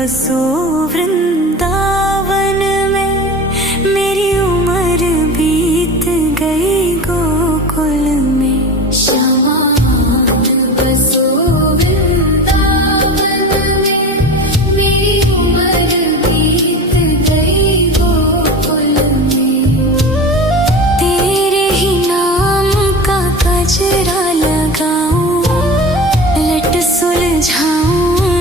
बसो वृंदावन में, मेरी उम्र बीत गई गोकुल में। श्यामान बसो वृंदावन में, मेरी उम्र बीत गई गोकुल में। तेरे ही नाम का गजरा लगाऊं, लट सुलझाऊं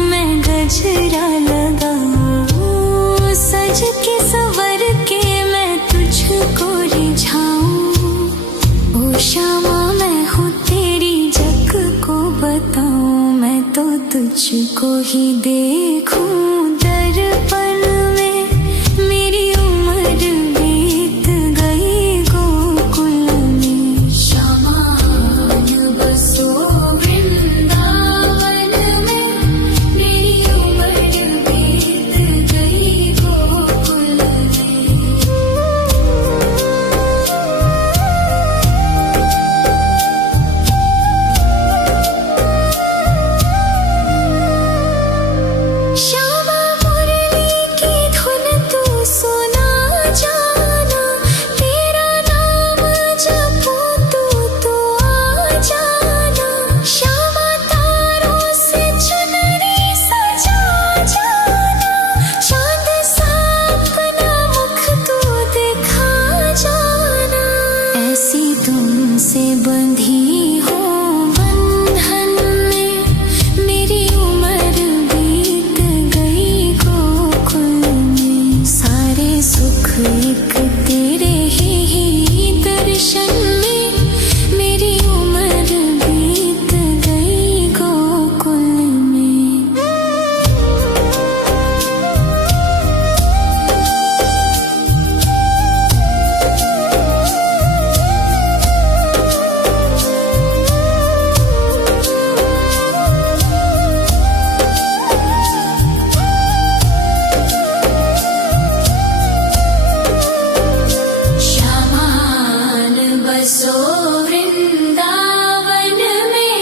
मैं गजरा लगाऊं, सज के संवर के मैं तुझको रिझाऊं। ओ श्यामा मैं हूँ तेरी जग को बताऊं, मैं तो तुझको ही देखूं दर्पण में, मेरी उम्र बीत गई गोकुल में। श्यामान बसो वृंदावन में, मेरी उम्र बीत गई गोकुल में। श्यामा मुरली की धुन तू सुना जाना, तेरा नाम जपूं तू तो आ जाना। श्यामा तारों से चुनरी सजा जाना, चांद सा अपना मुख तू दिखा जाना। ऐसी तुमसे बंधी हो बंधन में, मेरी उम्र बीत गई गोकुल में। सारे सुख एक तेरे ही दर्शन में, मेरी उम्र बीत गई गोकुल में। श्यामान बसो वृंदावन में,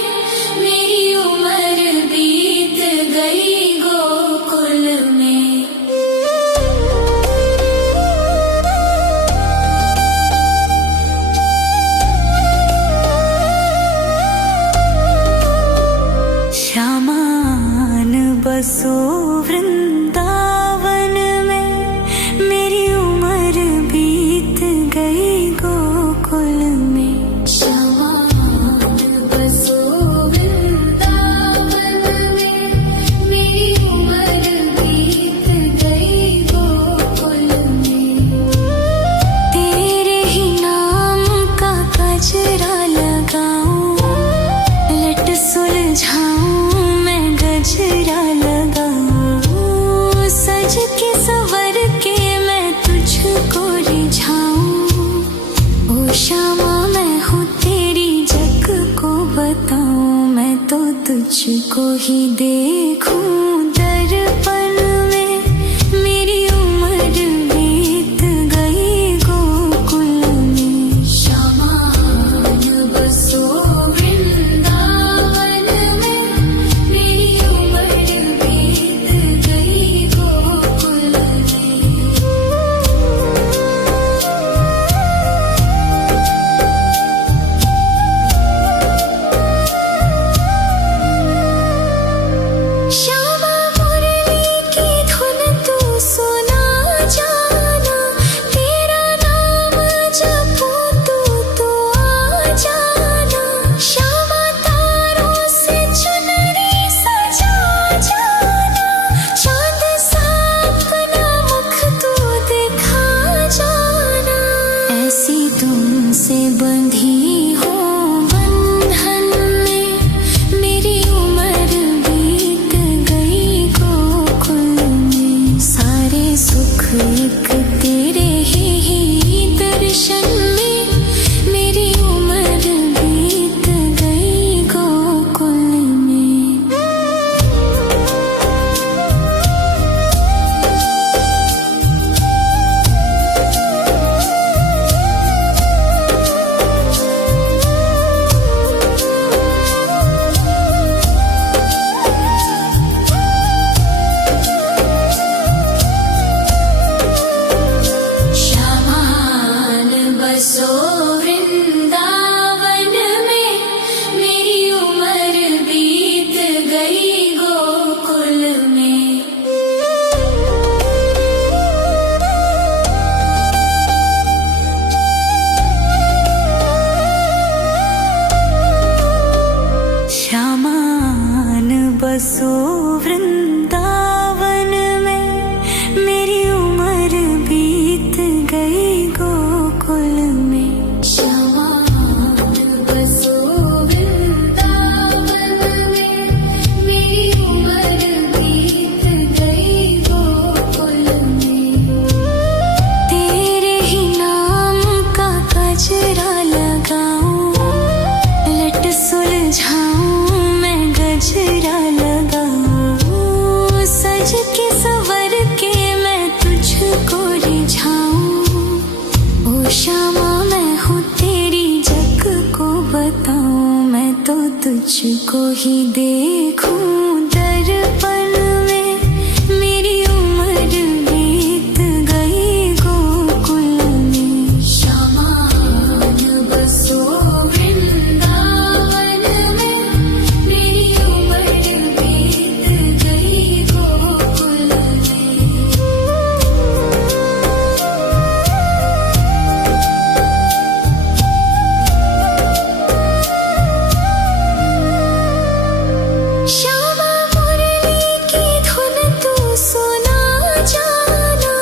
मेरी उम्र बीत गई गोकुल में। श्यामान बसो वृंदावन में, मेरी उम्र बीत गई गोकुल में। श्यामान बसो वृंदावन में, मेरी उम्र बीत गई गोकुल में। तेरे ही नाम का गजरा लगाऊं, लट सुलझाऊं मैं गजरा लगाऊं, सज के संवर के मैं तुझको रिझाऊं। ओ श्यामा मैं हूँ तेरी जग को बताऊं, मैं तो तुझको ही देखूं दर्पण में, मेरी उम्र बीत गई गोकुल में। श्यामान बसो वृंदावन में, मेरी उम्र बीत गई गोकुल में। श्यामा तुझको ही देखूं दर्पण में, मेरी उम्र बीत गई गोकुल में। श्यामान बसो वृंदावन में, मेरी उम्र बीत गई गोकुल में। श्यामा मुरली की धुन तू सुना जाना,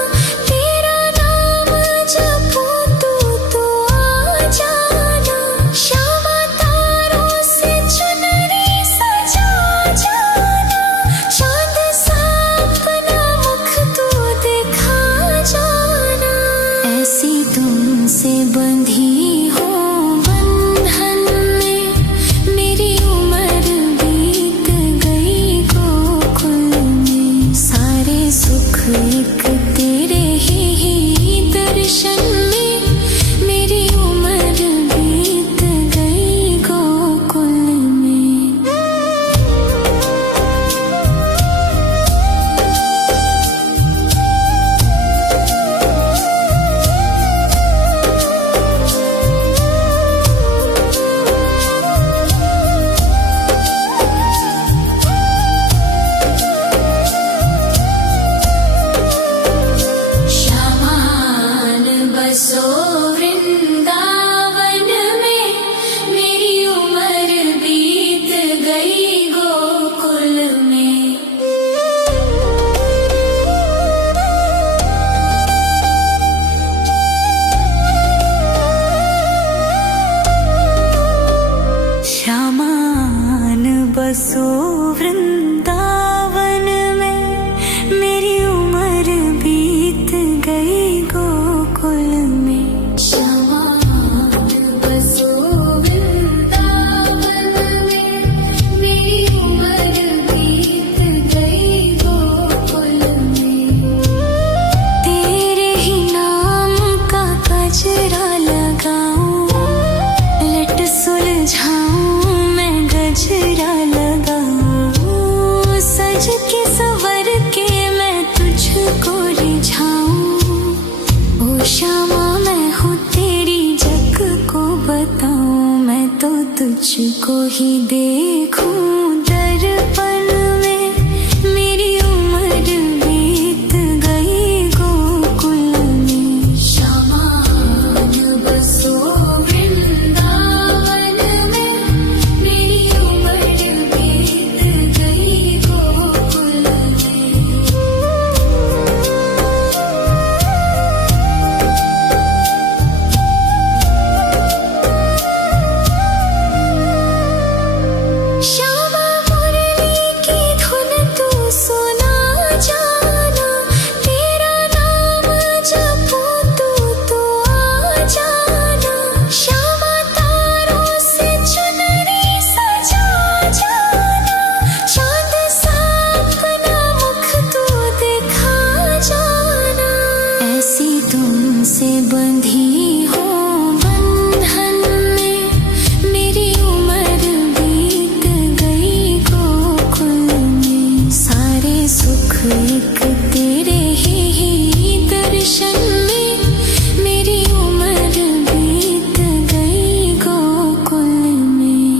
तेरा नाम जपूं तू तो आ जाना। श्यामा तारों से चुनरी सजा जाना, चांद सा अपना मुख तू दिखा जाना। ऐसी तुमसे बंधी हो बंधन में, मेरी उम्र बीत गई गोकुल में। सारे सुख एक तेरे ही दर्शन में, मेरी उम्र बीत गई गोकुल में। श्यामान बसो वृंदावन में, मेरी उम्र बीत गई गोकुल में। श्यामान बसो वृंदावन में, मेरी उम्र बीत गई गोकुल में। श्यामान बसो वृंदावन में, मेरी उम्र बीत गई गोकुल में। तेरे ही नाम का गजरा लगाऊं, लट सुलझाऊं मैं गजरा लगाऊं। सज के संवर के मैं तुझको रिझाऊं। ओ श्यामा मैं हूँ तेरी जग को बताऊं, मैं तो तुझको ही देखूं दर्पण में, मेरी उम्र बीत गई गोकुल में। श्यामान बसो वृंदावन में, मेरी उम्र बीत गई गोकुल में। श्यामा मुरली की धुन तू सुना जाना, तेरा नाम जपूं तू तो आ जाना। श्यामा तारों से चुनरी सजा जाना, चांद सा अपना मुख तू दिखा जाना। ऐसी तुमसे बंधी हो बंधन में, मेरी उम्र बीत गई गोकुल में। सारे सुख एक तेरे ही दर्शन में, मेरी उम्र बीत गई गोकुल में।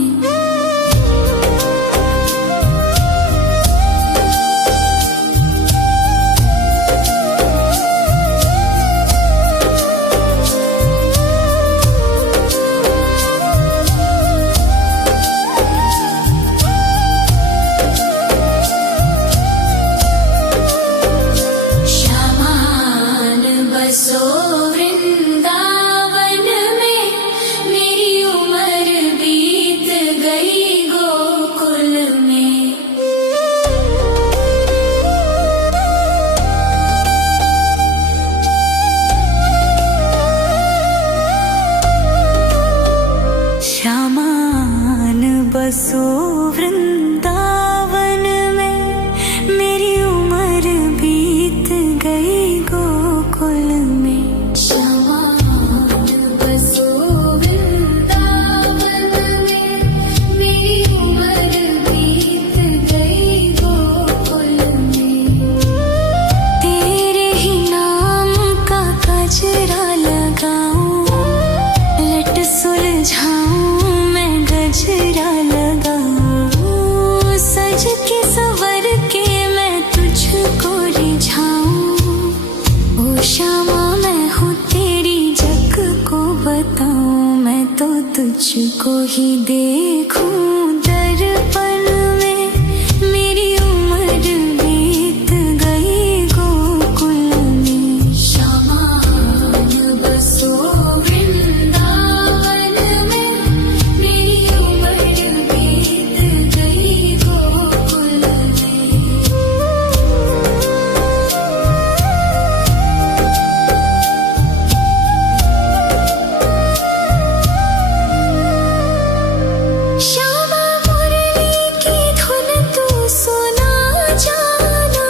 तुझको ही देखूं दर्पण में, मेरी उम्र बीत गई गोकुल में। श्यामान बसो वृंदावन में, मेरी उम्र बीत गई गोकुल में। श्यामा मुरली की धुन तू सुना जाना,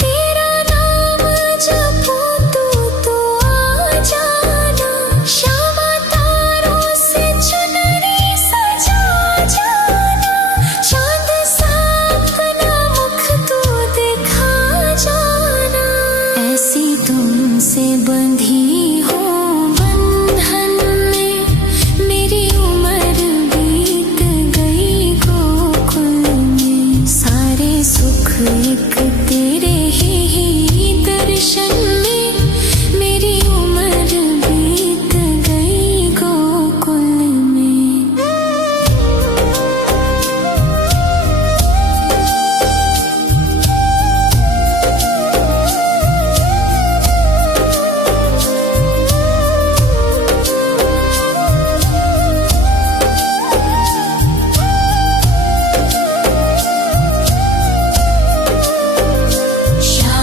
तेरा नाम जपूं तू तो आ जाना। श्यामा तारों से चुनरी सजा जाना, चांद सा अपना मुख तू दिखा जाना। ऐसी तुमसे बंधी हो बंधन में, मेरी उम्र बीत गई गोकुल में। सारे सुख एक तेरे ही दर्शन में, मेरी उम्र बीत गई गोकुल में।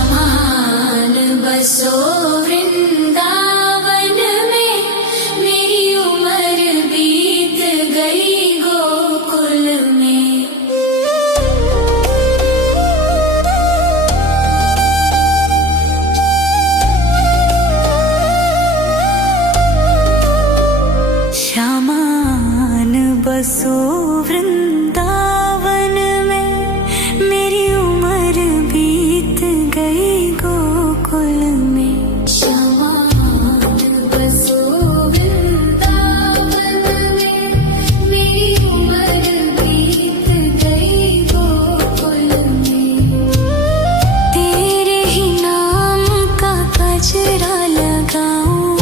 श्यामान बसो वृंदावन में, मेरी उम्र बीत गई गोकुल में। श्यामान बसो वृंदावन में, मेरी उम्र बीत गई गोकुल में। श्यामान बसो वृंदावन में, मेरी उम्र बीत गई गोकुल में। तेरे ही नाम का गजरा लगाऊं,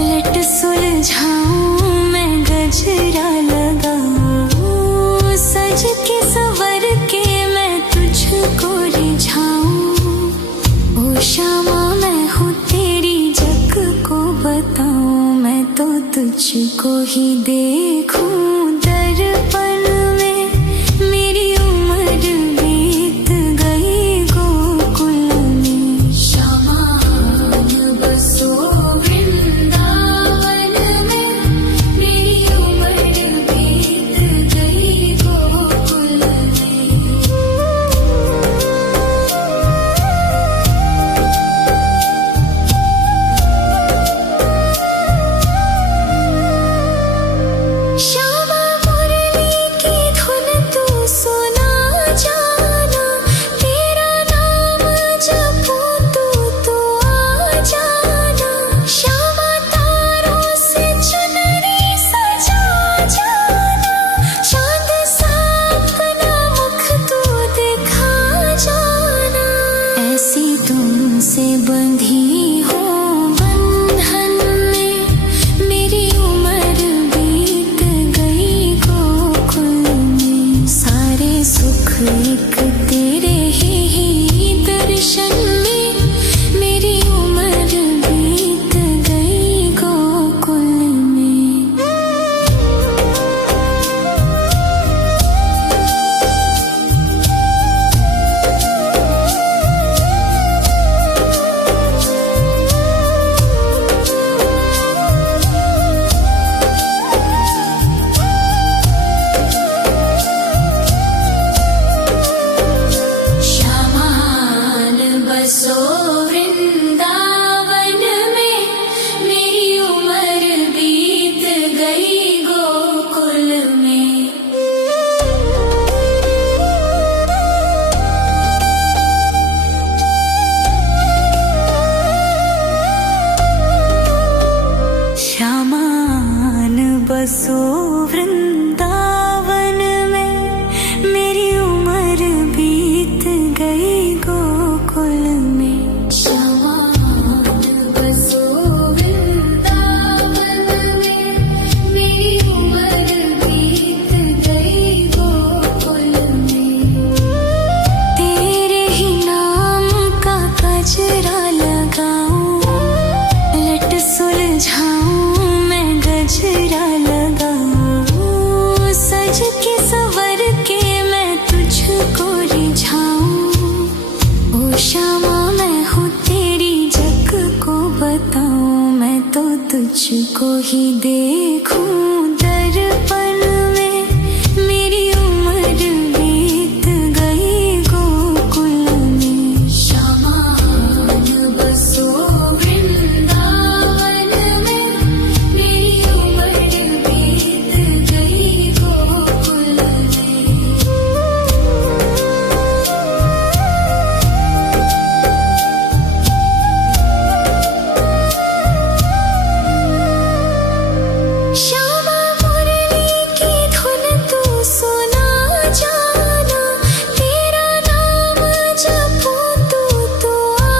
लट सुलझाऊं मैं गजरा लगाऊं। सज के संवर के मैं तुझको रिझाऊं। ओ श्यामा मैं हूँ तेरी जग को बताऊं, मैं तो तुझको ही देखूं दर्पण में, मेरी उम्र बीत गई गोकुल में। श्यामान बसो वृंदावन में, मेरी उम्र बीत गई गोकुल में। श्यामा मुरली की धुन तू सुना जाना, तेरा नाम जपूं तू तो आ जाना। श्यामा तारों से चुनरी सजा जाना, चांद सा अपना मुख तू दिखा जाना। ऐसी तुमसे बंधी हो बंधन में, मेरी उम्र बीत गई गोकुल में। सारे सुख एक तेरे ही दर्शन में, मेरी उम्र बीत गई गोकुल में। श्यामान बसो वृंदावन में, मेरी उम्र बीत गई गोकुल में। श्यामान बसो वृंदावन में, मेरी उम्र बीत गई गोकुल में। शामा मैं हूँ तेरी, जग को बताऊं मैं तो तुझको ही देखूं। दर्पण में मेरी उम्र बीत गई गोकुल में। शामान बसो वृंदावन में, मेरी उम्र बीत गई गोकुल में। श्यामा मुरली की धुन तू सुना जाना, तेरा नाम जपूं तू आ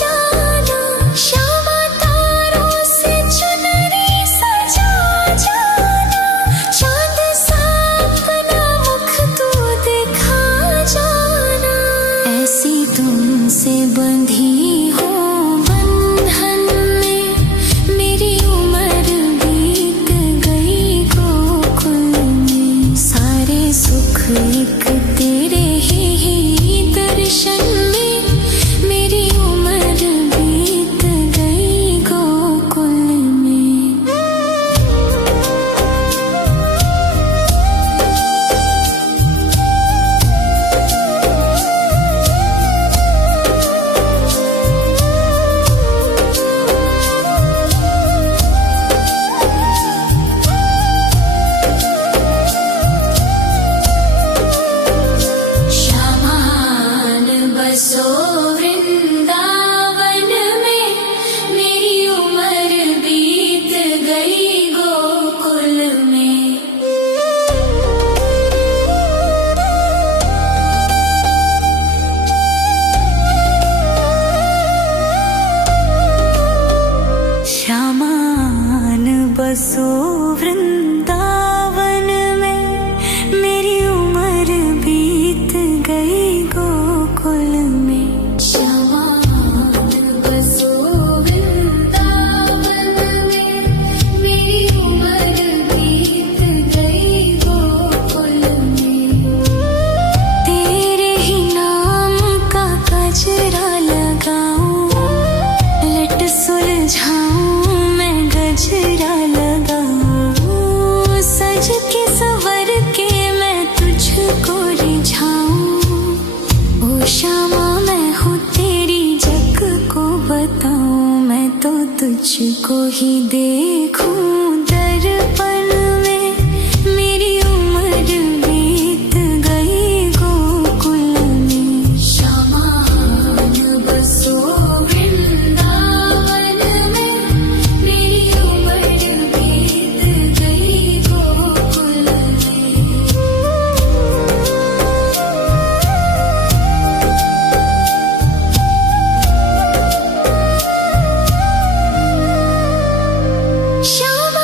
जाना। श्यामा तारों से चुनरी सजा जाना, चांद सा अपना मुख तू दिखा जाना। ऐसी तुमसे बंधी हो बंधन में, मेरी उम्र बीत गई गोकुल में। सारे सुख एक तेरे ही दर्शन में, मेरी उम्र बीत गई गोकुल में। श्यामान बसो वृंदावन में, मेरी उम्र बीत गई गोकुल में। श्यामान बसो वृंदावन में, मेरी उम्र बीत गई गोकुल में। श्यामान बसो वृंदावन में, मेरी उम्र बीत गई गोकुल में। तेरे ही नाम का गजरा लगाऊं, लट सुलझाऊं मैं गजरा लगाऊं। सज के संवर के मैं तुझको रिझाऊं। ओ श्यामा मैं हूँ तेरी, जग को बताऊं मैं तो तुझको ही देखूं। दर्पण में मेरी उम्र बीत गई गोकुल में। श्यामान बसो वृंदावन में, मेरी उम्र बीत गई गोकुल में। श्यामा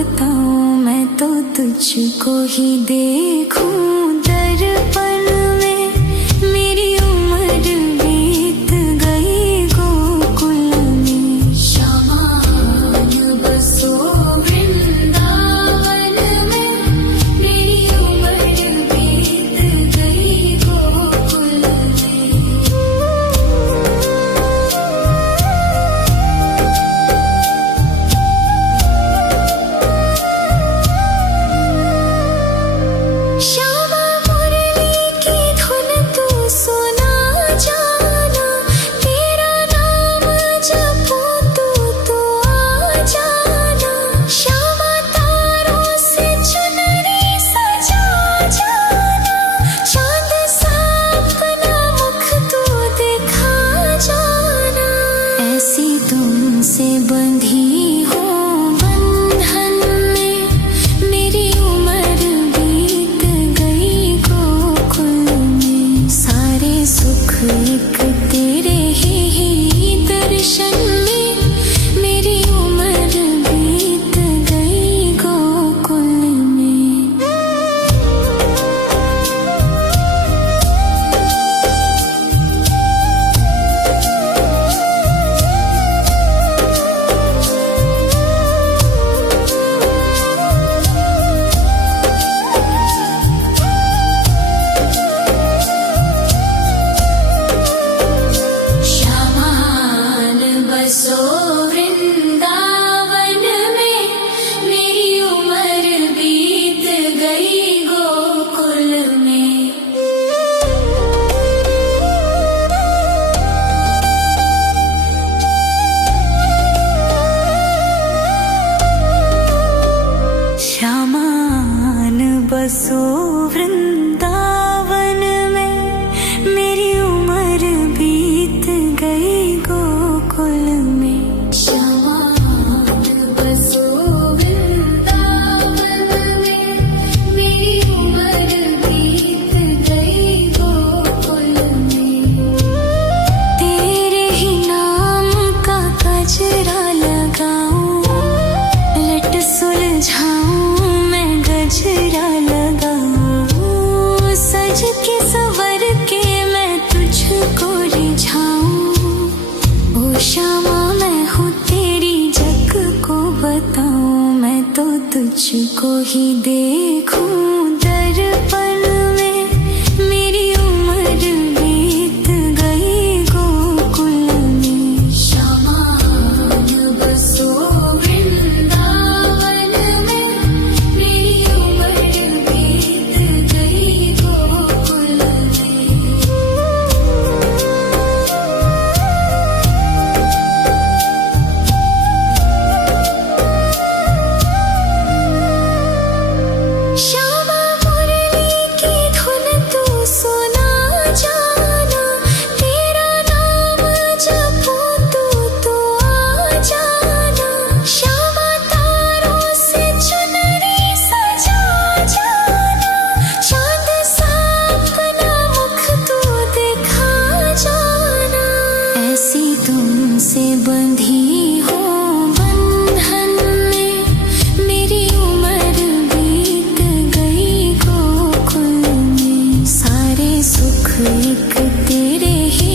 बताऊं, मैं तो तुझको ही देखूं दर्पण में। मेरी उम्र बीत गई गोकुल में। शामान बसो वृंदावन में। मेरी उम्र बीत गई गोकुल में। श्यामा मुरली की धुन तू सुना जाना। तेरा नाम जपूं तो आ जाना। श्यामा तारों से चुनरी सजा जाना। चांद सा अपना मुख तू दिखा जाना। ऐसी तुमसे बंधी हो बंधन में। मेरी उम्र बीत गई गोकुल में। सारे सुख एक तेरे ही दर्शन में। मेरी उम्र बीत गई गोकुल में। श्यामान बसो वृंदावन में। मेरी उम्र बीत गई गोकुल में। श्यामान बसो वृंदावन में। मेरी उम्र बीत गई गोकुल में। श्यामान बसो वृंदावन में। मेरी उम्र बीत गई गोकुल में। तेरे ही नाम का गजरा लगाऊं। लट सुलझाऊं मैं गजरा लगाऊं। सज के संवर के मैं तुझको रिझाऊं। ओ श्यामा मैं हूँ तेरी जग को बताऊं। मैं तो तुझको ही देखूं दर्पण में। मेरी उम्र बीत गई गोकुल में। श्यामान बसो वृंदावन में। मेरी उम्र बीत गई गोकुल में। श्यामा मुरली की धुन तू सुना जाना। तेरा नाम जपूं तो आ जाना। श्यामा तारों से चुनरी सजा जाना। चांद सा अपना मुख तू दिखा जाना। ऐसी तुमसे बंधी हो बंधन में। मेरी उम्र बीत गई गोकुल में। सारे सुख एक तेरे ही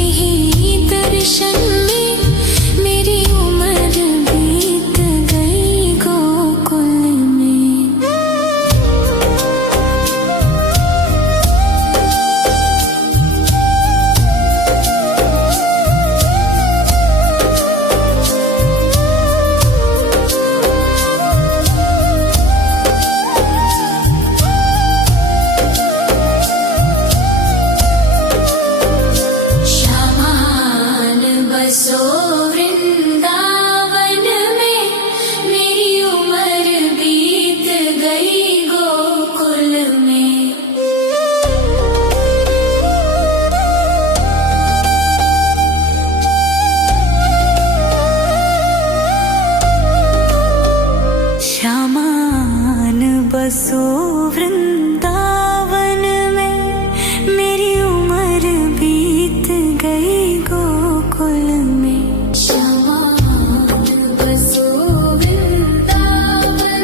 दर्शन में। मेरी उम्र बीत गई गोकुल में। श्यामान बसो वृंदावन में। मेरी उम्र बीत गई गोकुल में। श्यामान बसो वृंदावन में। मेरी उम्र बीत गई गोकुल में। श्यामान बसो वृंदावन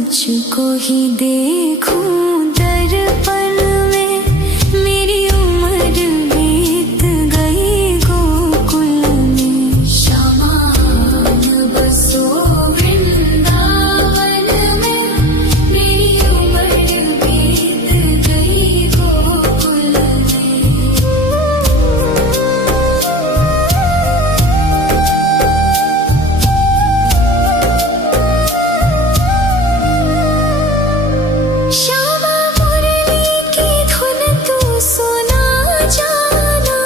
तुझको ही देखूं दर्पण में, मेरी उम्र बीत गई गोकुल में। श्यामान बसो वृंदावन में, मेरी उम्र बीत गई गोकुल में। श्यामा मुरली की धुन तू सुना जाना,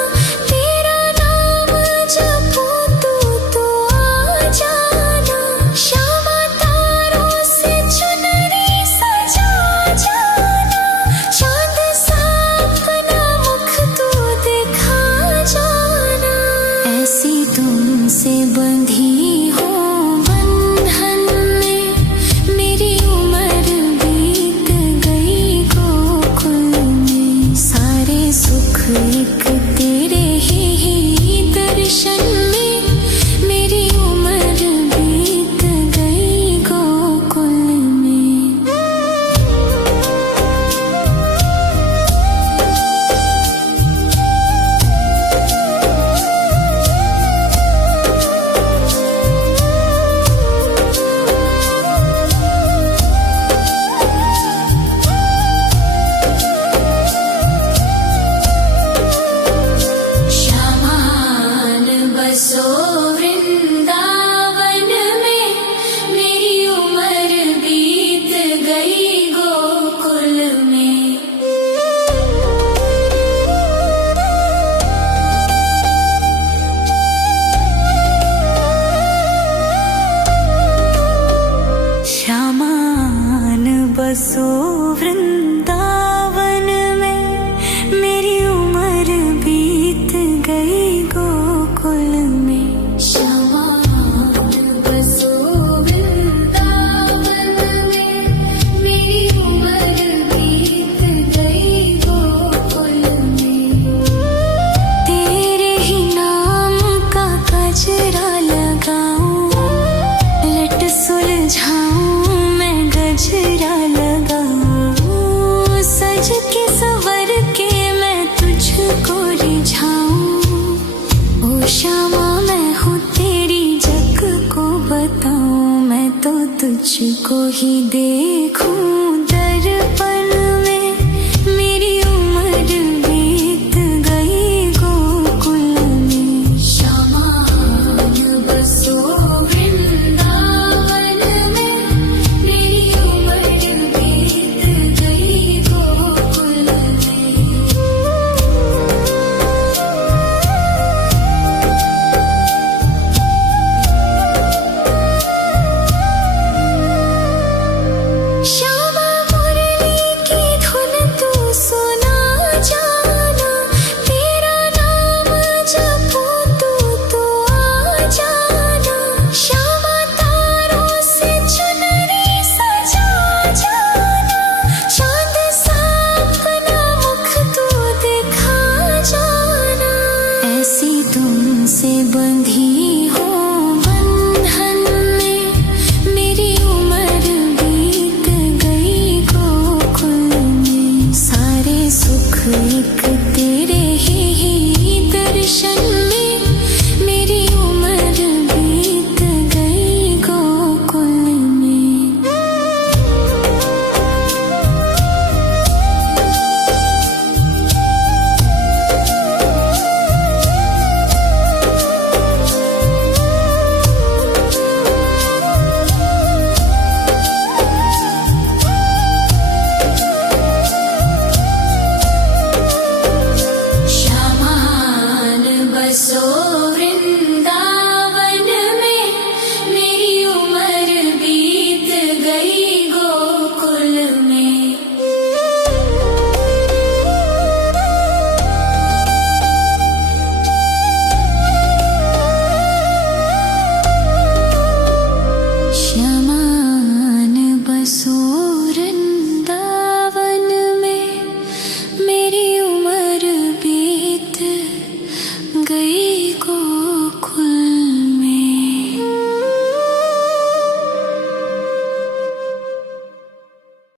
तेरा नाम जपूं तू आ जाना। श्यामा तारों से चुनरी सजा जाना, चांद सा अपना मुख तू दिखा जाना। ऐसी तुमसे बंधी हो बंधन में, मेरी उम्र बीत गई गोकुल में। सारे सुख एक तेरे ही दर्शन में, मेरी उम्र बीत गई गोकुल में। श्यामान बसो वृंदावन में, मेरी उम्र बीत गई गोकुल में। श्यामान बसो वृंदावन में, मेरी उम्र बीत गई गोकुल में। श्यामान बसो वृंदावन में, मेरी उम्र बीत गई गोकुल में। तेरे ही नाम का गजरा लगाऊं, लट सुलझाऊं मैं गजरा लगाऊं। सज के संवर के मैं तुझको रिझाऊं। ओ श्यामा मैं हूँ तेरी जग को बताऊं, मैं तो तुझको ही देखूं दर्पण में, मेरी उम्र बीत गई गोकुल में। श्यामान बसो वृंदावन में, मेरी उम्र बीत गई गोकुल में। श्यामा मुरली की धुन तू सुना जाना, तेरा नाम जपूं तू आ जाना। श्यामा तारों से चुनरी सजा जाना, चांद सा अपना मुख तू दिखा जाना। ऐसी तुमसे बंधी हो बंधन में, मेरी उम्र बीत गई गोकुल में। सारे सुख एक तेरे ही दर्शन में, मेरी उम्र बीत गई गोकुल में। श्यामान बसो वृंदावन में, मेरी उम्र बीत गई गोकुल में। श्यामान बसो वृंदावन में, मेरी उम्र बीत गई गोकुल